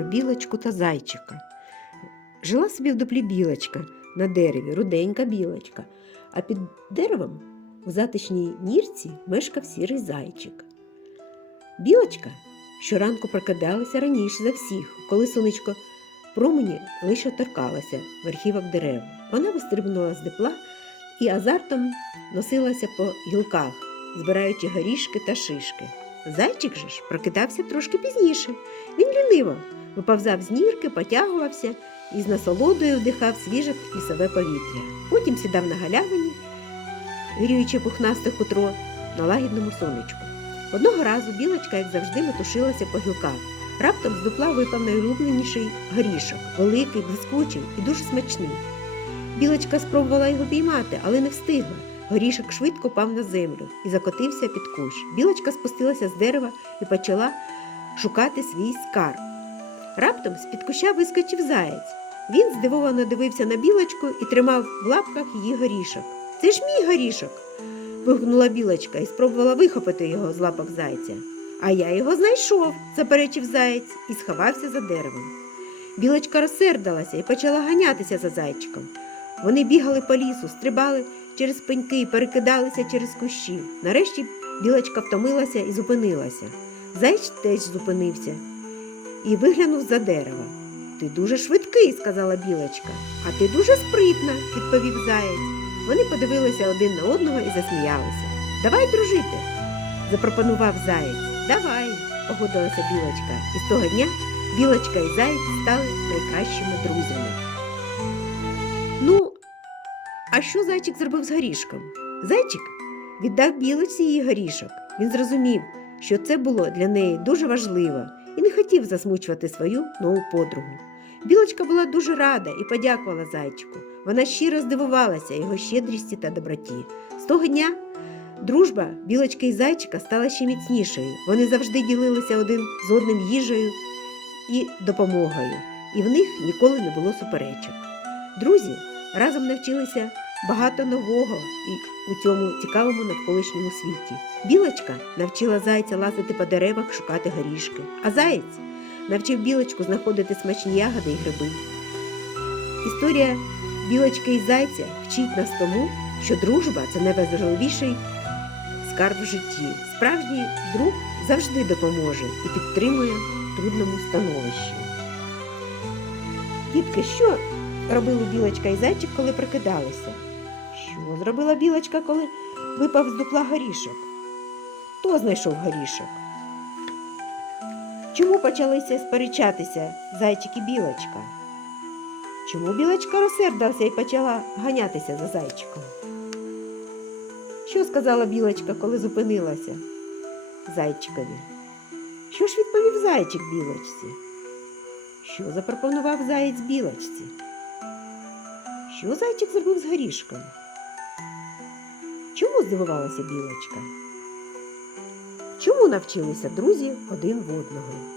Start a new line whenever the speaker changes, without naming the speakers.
білочку та зайчика. Жила собі в дуплі білочка на дереві, руденька білочка, а під деревом у затишній нірці мешкав сірий зайчик. Білочка щоранку прокидалася раніше за всіх, коли сонечко промені лише торкалася верхівок дерев. Вона вистрибнула з дипла і азартом носилася по гілках, збираючи горішки та шишки. Зайчик же ж прокидався трошки пізніше. Він ліниво виповзав з нірки, потягувався і з насолодою вдихав свіже лісове повітря. Потім сідав на галявині, гріючи пухнасте хутро на лагідному сонечку. Одного разу білочка, як завжди, метушилася по гілках. Раптом з дупла випав найулюбленіший горішок, великий, блискучий і дуже смачний. Білочка спробувала його піймати, але не встигла. Горішок швидко пав на землю і закотився під кущ. Білочка спустилася з дерева і почала шукати свій скарб. Раптом з-під куща вискочив заєць. Він здивовано дивився на білочку і тримав в лапках її горішок. Це ж мій горішок. вигукнула білочка і спробувала вихопити його з лапок зайця. А я його знайшов, заперечив заєць і сховався за деревом. Білочка розсердилася і почала ганятися за зайчиком. Вони бігали по лісу, стрибали через пеньки, перекидалися через кущі. Нарешті білочка втомилася і зупинилася. Зайч теж зупинився і виглянув за дерева. Ти дуже швидкий, сказала білочка. А ти дуже спритна, відповів заєць. Вони подивилися один на одного і засміялися. Давай дружити, запропонував заєць. Давай, погодилася білочка. І з того дня білочка і заєць стали найкращими друзями. Ну, а що зайчик зробив з горішком? Зайчик віддав білочці її горішок. Він зрозумів, що це було для неї дуже важливо і не хотів засмучувати свою нову подругу. Білочка була дуже рада і подякувала зайчику. Вона щиро здивувалася його щедрісті та доброті. З того дня дружба білочки і зайчика стала ще міцнішою. Вони завжди ділилися один з одним їжею і допомогою, і в них ніколи не було суперечок. Друзі разом навчилися багато нового і у цьому цікавому навколишньому світі. Білочка навчила зайця лазити по деревах, шукати горішки, а заєць навчив білочку знаходити смачні ягоди і гриби. Історія білочки і зайця вчить нас тому, що дружба це найважливіший скарб в житті. Справжній друг завжди допоможе і підтримує в трудному становищі. Дітки, що робили білочка і зайчик, коли прикидалися? Що зробила білочка, коли випав з дупла горішок? Хто знайшов горішок? Чому почалися сперечатися зайчик і білочка? Чому білочка розсердилася і почала ганятися за зайчиком? Що сказала білочка, коли зупинилася зайчикові? Що ж відповів зайчик білочці? Що запропонував заєць білочці? Що зайчик зробив з горішком? Чому здивувалася білочка? Чому навчилися друзі один в одного?